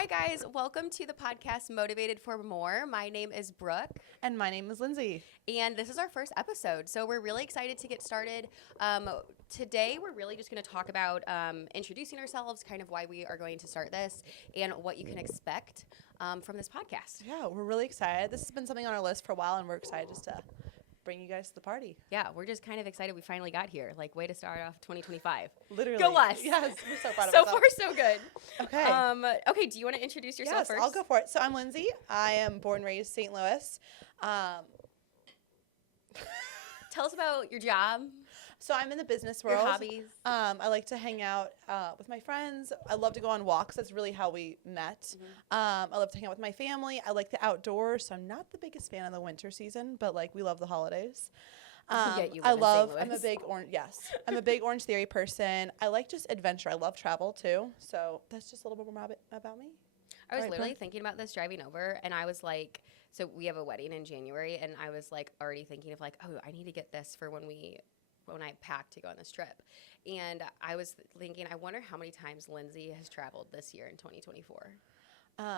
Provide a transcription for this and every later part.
Hi, guys. Welcome to the podcast Motivated for More. My name is Brooke. And my name is Lindsey. And this is our first episode. So we're really excited to get started. Today, we're really just going to talk about introducing ourselves, kind of why we are going to start this, and what you can expect from this podcast. Yeah, we're really excited. This has been something on our list for a while, and we're excited just to bring you guys to the party. Yeah, we're just kind of excited we finally got here. Like, way to start off 2025. Literally. Go us. Yes, we're so proud of So ourselves. far, so good. Okay. Okay, do you want to introduce yourself first? I'll go for it. So I'm Lindsey. I am born and raised St. Louis. Tell us about your job, So I'm in the business world. your hobbies. I like to hang out with my friends. I love to go on walks. That's really how we met. I love to hang out with my family. I like the outdoors. So I'm not the biggest fan of the winter season, but like we love the holidays. Yet you live in St. Louis. I'm a big I'm a big Orange Theory person. I like just adventure. I love travel too. So that's just a little bit more about me. I was Right, literally Brooke? thinking about this driving over, and I was like, so we have a wedding in January, and I was like already thinking of like, oh, I need to get this for when I pack to go on this trip. And I was thinking, I wonder how many times Lindsey has traveled this year in 2024.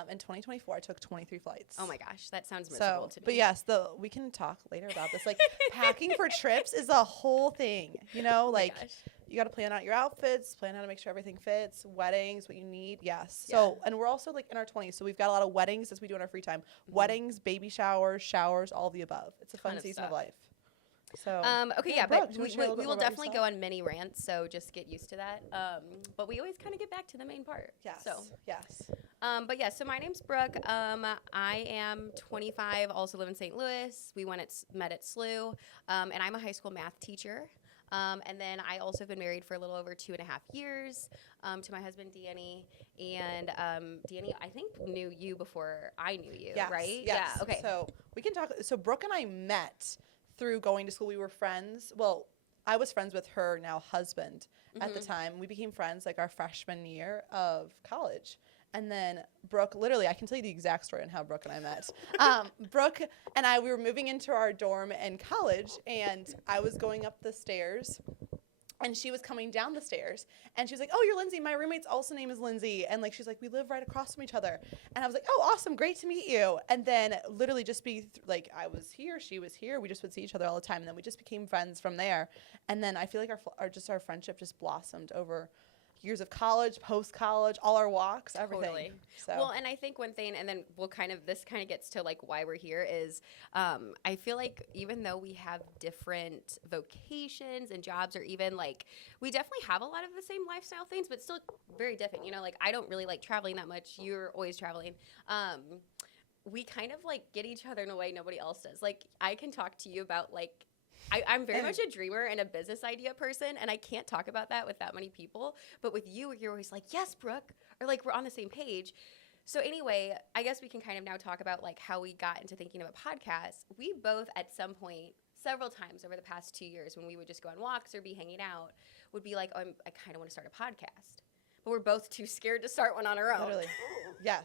In 2024, I took 23 flights. Oh my gosh, that sounds miserable to me. But yes, we can talk later about this. Like packing for trips is a whole thing, you know, Oh my like gosh. you got to plan out your outfits, plan how to make sure everything fits, weddings, what you need. Yes. Yeah. So, and we're also like in our 20s. So we've got a lot of weddings as we do in our free time. Weddings, baby showers, all of the above. It's a fun Ton of season stuff. of life. So, okay, yeah, Brooke, but do you we wanna share a little will bit more about definitely yourself? go on mini rants, so just get used to that. But we always kind of get back to the main part. Yes. So. Yes. But yeah, so my name's Brooke. I am 25, also live in St. Louis. We met at SLU, and I'm a high school math teacher. And then I also have been married for a little over 2.5 years to my husband, Danny. And Danny, I think, knew you before I knew you, Yes, right? yes. Yeah, okay. So we can talk. So Brooke and I met through going to school. We were friends. Well, I was friends with her now husband at the time. We became friends like our freshman year of college. And then Brooke, literally, I can tell you the exact story on how Brooke and I met. Brooke and I, we were moving into our dorm in college, and I was going up the stairs, and she was coming down the stairs, and she was like, "Oh, you're Lindsey. My roommate's also name is Lindsey." And like, she's like, "We live right across from each other." And I was like, "Oh, awesome. Great to meet you." And then literally just like, I was here, she was here. We just would see each other all the time. And then we just became friends from there. And then I feel like our friendship just blossomed over years of college, post-college, all our walks, everything. Totally. So. Well, and I think one thing, and then this kind of gets to like why we're here is I feel like even though we have different vocations and jobs, or even like we definitely have a lot of the same lifestyle things, but still very different. You know, like I don't really like traveling that much. You're always traveling. We kind of like get each other in a way nobody else does. Like I can talk to you about like I'm very much a dreamer and a business idea person, and I can't talk about that with that many people. But with you, you're always like, yes, Brooke, or like we're on the same page. So anyway, I guess we can kind of now talk about like how we got into thinking of a podcast. We both at some point, several times over the past 2 years, when we would just go on walks or be hanging out, would be like, oh, I kind of want to start a podcast. But we're both too scared to start one on our own. Literally. Yes.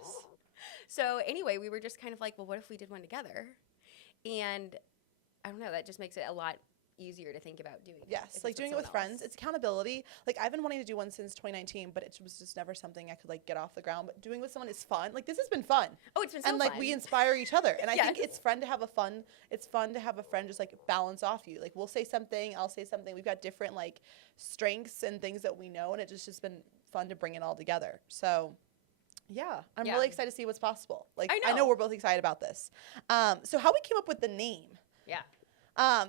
So anyway, we were just kind of like, well, what if we did one together? And I don't know, that just makes it a lot easier to think about doing. Yes, like doing it with friends. It's accountability. Like I've been wanting to do one since 2019, but it was just never something I could like get off the ground. But doing with someone is fun. Like this has been fun. Oh, it's been so and like fun. we inspire each other. And I think Yes. it's fun to have it's fun to have a friend just like balance off you. Like we'll say something, I'll say something. We've got different like strengths and things that we know, and it's just been fun to bring it all together. So yeah, I'm Yeah. really excited to see what's possible. Like I know. we're both excited about this. So how we came up with the name. Yeah.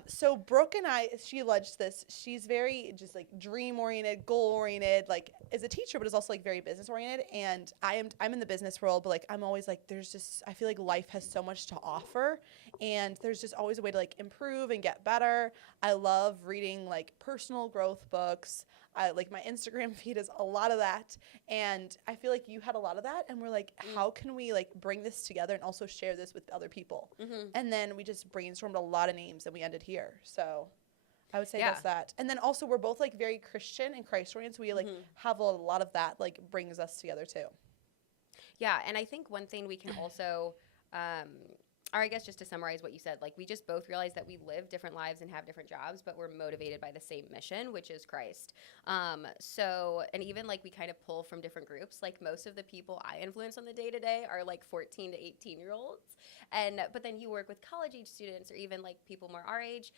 So Brooke and I, she alleged this. She's very just like dream oriented, goal oriented, like as a teacher, but is also like very business oriented. And I'm in the business world, but like I'm always like I feel like life has so much to offer, and there's just always a way to like improve and get better. I love reading like personal growth books. Like my Instagram feed is a lot of that, and I feel like you had a lot of that, and we're like, how can we like bring this together and also share this with other people? And then we just brainstormed a lot of names, and we ended here. So I would say that's that. And then also we're both like very Christian and Christ oriented, so we like have a lot of that like brings us together too. Yeah, and I think one thing we can also or I guess just to summarize what you said, like we just both realized that we live different lives and have different jobs, but we're motivated by the same mission, which is Christ. So, and even like we kind of pull from different groups. Like most of the people I influence on the day to day are like 14 to 18-year-olds. But then you work with college age students or even like people more our age.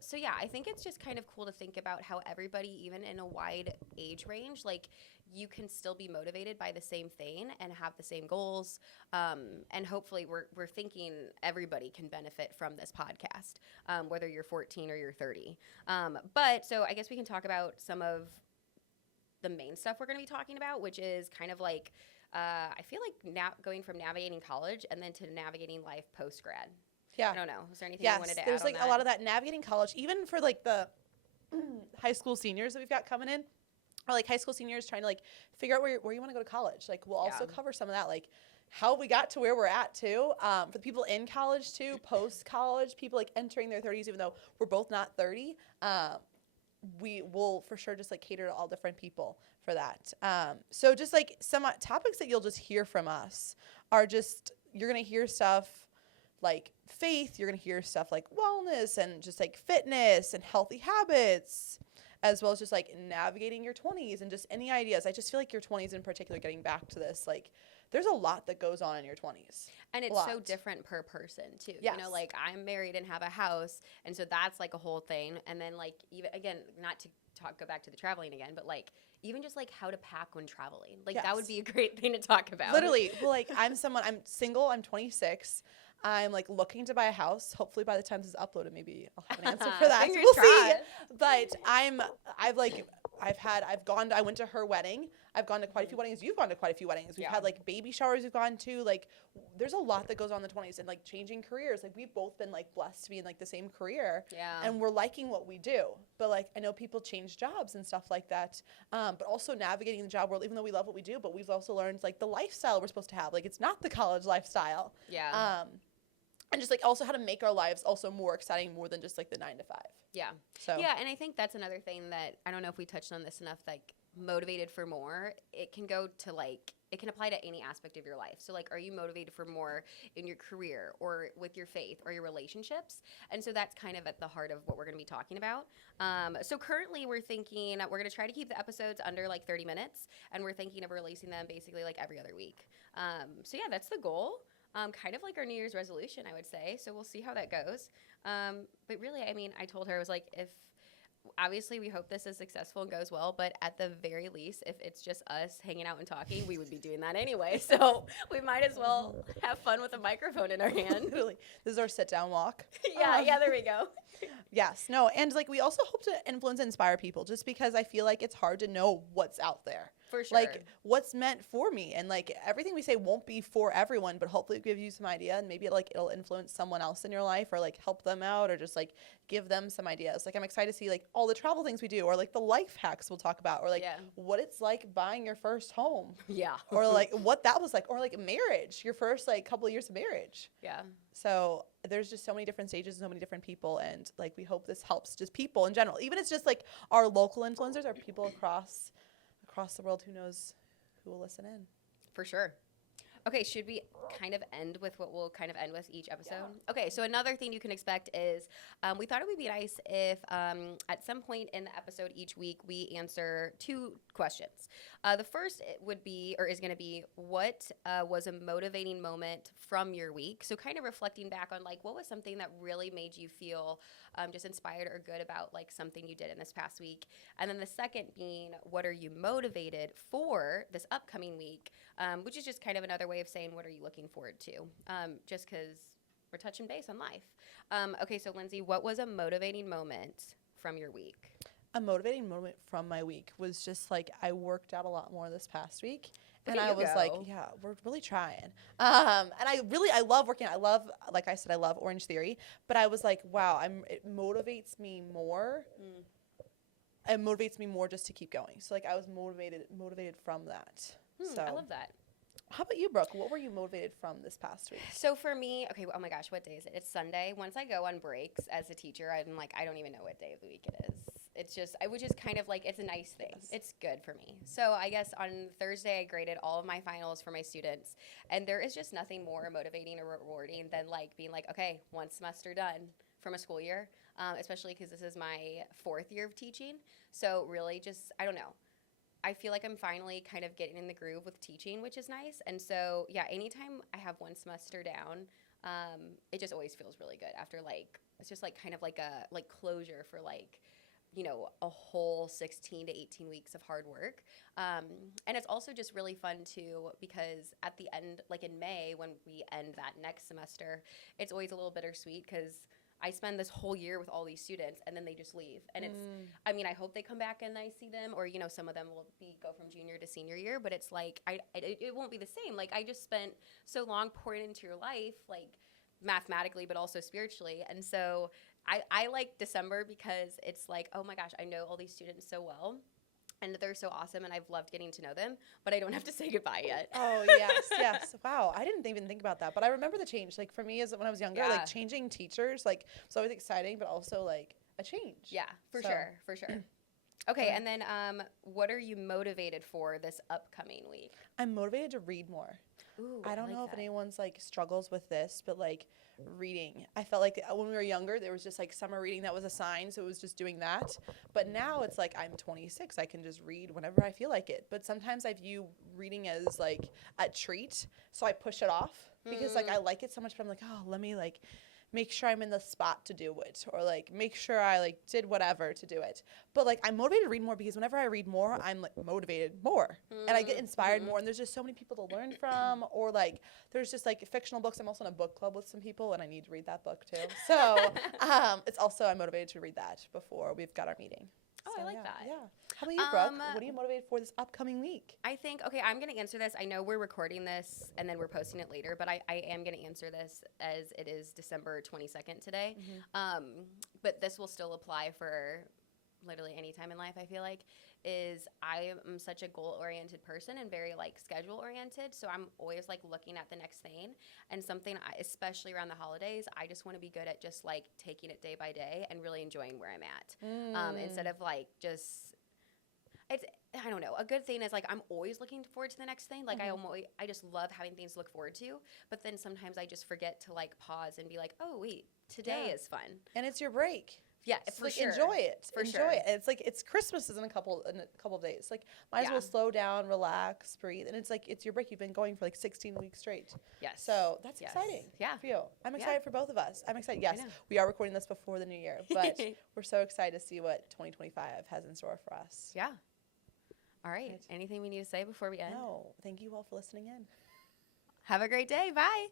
So yeah, I think it's just kind of cool to think about how everybody, even in a wide age range, like you can still be motivated by the same thing and have the same goals. And hopefully we're thinking everybody can benefit from this podcast, whether you're 14 or you're 30. But so I guess we can talk about some of the main stuff we're going to be talking about, which is kind of like, I feel like going from navigating college and then to navigating life post-grad. Yeah. I don't know. Is there anything Yes, you wanted to add there's on like that? a lot of that navigating college, even for like the high school seniors that we've got coming in, or like high school seniors trying to like figure out where you want to go to college. Like we'll also cover some of that, like how we got to where we're at too. For the people in college too, post college, people like entering their 30s, even though we're both not 30. We will for sure just like cater to all different people for that. So just like some topics that you'll just hear from us are just, you're going to hear stuff like faith, you're going to hear stuff like wellness and just like fitness and healthy habits, as well as just like navigating your 20s and just any ideas. I just feel like your 20s in particular, getting back to this, like there's a lot that goes on in your 20s. And it's so different per person too. Yes. You know, like I'm married and have a house. And so that's like a whole thing. And then like, even again, not to go back to the traveling again, but like even just like how to pack when traveling. Like that would be a great thing to talk about. Literally. Well, like I'm single, I'm 26. I'm like looking to buy a house. Hopefully by the time this is uploaded, maybe I'll have an answer for that. Fingers We'll crossed. see. But I went to her wedding. I've gone to quite a few weddings. You've gone to quite a few weddings. We've had like baby showers we've gone to. Like there's a lot that goes on in the 20s, and like changing careers. Like we've both been like blessed to be in like the same career. Yeah. And we're liking what we do. But like I know people change jobs and stuff like that. But also navigating the job world, even though we love what we do, but we've also learned like the lifestyle we're supposed to have. Like it's not the college lifestyle. Yeah. And just like also how to make our lives also more exciting, more than just like the 9 to 5. Yeah. So yeah, and I think that's another thing that I don't know if we touched on this enough. Like motivated for more, it can go to like it can apply to any aspect of your life. So like, are you motivated for more in your career or with your faith or your relationships? And so that's kind of at the heart of what we're going to be talking about. So currently we're thinking we're going to try to keep the episodes under like 30 minutes, and we're thinking of releasing them basically like every other week. So yeah, that's the goal. Kind of like our New Year's resolution, I would say. So we'll see how that goes. But really, I mean, I told her, I was like, obviously we hope this is successful and goes well, but at the very least, if it's just us hanging out and talking, we would be doing that anyway. So we might as well have fun with a microphone in our hand. Literally, this is our sit down walk. Yeah, there we go. Yes, no, and like we also hope to influence and inspire people, just because I feel like it's hard to know what's out there. For sure. Like what's meant for me, and like everything we say won't be for everyone, but hopefully it'll give you some idea, and maybe like it'll influence someone else in your life, or like help them out, or just like give them some ideas. Like I'm excited to see like all the travel things we do, or like the life hacks we'll talk about, or like what it's like buying your first home. Yeah. Or like what that was like, or like marriage, your first like couple of years of marriage. Yeah. So there's just so many different stages and so many different people, and like we hope this helps just people in general. Even if it's just like our local influencers, or people across the world, who knows who will listen in. For sure. Okay, should we kind of end with what we'll kind of end with each episode? Yeah. Okay, so another thing you can expect is we thought it would be nice if at some point in the episode each week we answer 2 questions. The first would be, or is going to be, what was a motivating moment from your week? So kind of reflecting back on like what was something that really made you feel just inspired or good about like something you did in this past week. And then the second being, what are you motivated for this upcoming week? Which is just kind of another way of saying, what are you looking forward to? Just because we're touching base on life. Okay, so Lindsey, what was a motivating moment from your week? A motivating moment from my week was just like I worked out a lot more this past week. And I was like, yeah, we're really trying. And I love working out. Like I said, I love Orange Theory. But I was like, wow, it motivates me more. It motivates me more just to keep going. So like I was motivated from that. So I love that. How about you, Brooke? What were you motivated from this past week? So for me, okay, oh my gosh, what day is it? It's Sunday. Once I go on breaks as a teacher, I'm like, I don't even know what day of the week it is. it's just, which is kind of like, it's a nice thing. Yes. It's good for me. So I guess on Thursday, I graded all of my finals for my students. And there is just nothing more motivating or rewarding than like being like, okay, one semester done from a school year, especially because this is my 4th year of teaching. So really just, I don't know. I feel like I'm finally kind of getting in the groove with teaching, which is nice. And so, yeah, anytime I have one semester down, it just always feels really good after like, it's just like kind of like a like closure for like, you know, a whole 16 to 18 weeks of hard work. And it's also just really fun too, because at the end, like in May, when we end that next semester, it's always a little bittersweet because I spend this whole year with all these students and then they just leave. And it's, I mean, I hope they come back and I see them, or, you know, some of them will go from junior to senior year, but it's like, it won't be the same. Like I just spent so long pouring into your life, like mathematically, but also spiritually. And so I like December because it's like, oh my gosh, I know all these students so well. And they're so awesome, and I've loved getting to know them, but I don't have to say goodbye yet. Oh, yes, yes. Wow, I didn't even think about that, but I remember the change. Like, for me, as when I was younger, like, changing teachers, like, was always exciting, but also, like, a change. Yeah, for sure. Okay, and then what are you motivated for this upcoming week? I'm motivated to read more. Ooh, I don't like know that. if anyone's, like, struggles with this, but, like, reading. I felt like when we were younger, there was just, like, summer reading that was assigned, so it was just doing that. But now it's like, I'm 26. I can just read whenever I feel like it. But sometimes I view reading as, like, a treat, so I push it off because, like, I like it so much, but I'm like, oh, let me, like, make sure I'm in the spot to do it, or like make sure I like did whatever to do it. But like I'm motivated to read more because whenever I read more, I'm like motivated more and I get inspired more, and there's just so many people to learn from, or like there's just like fictional books. I'm also in a book club with some people and I need to read that book too. So it's also, I'm motivated to read that before we've got our meeting. Oh, So, I like yeah, that. Yeah. How about you, Brooke? What are you motivated for this upcoming week? I think, okay, I'm going to answer this. I know we're recording this and then we're posting it later, but I am going to answer this as it is December 22nd today. But this will still apply for literally any time in life, I feel like, is I am such a goal-oriented person and very, like, schedule-oriented. So I'm always, like, looking at the next thing. And something, especially around the holidays, I just want to be good at just, like, taking it day by day and really enjoying where I'm at. Instead of, like, just... It's, I don't know. A good thing is like I'm always looking forward to the next thing. Like I just love having things to look forward to. But then sometimes I just forget to like pause and be like, oh wait, today is fun. And it's your break. Yeah, So, for like, sure. enjoy it. For enjoy sure. it. And it's like it's Christmas is in a couple of days. Like might as well slow down, relax, breathe. And it's like it's your break. You've been going for like 16 weeks straight. Yes. So that's exciting. Yeah. For you. I'm excited for both of us. I'm excited. Yes, know. we are recording this before the new year, but we're so excited to see what 2025 has in store for us. Yeah. All right. Anything we need to say before we end? No. Thank you all for listening in. Have a great day. Bye.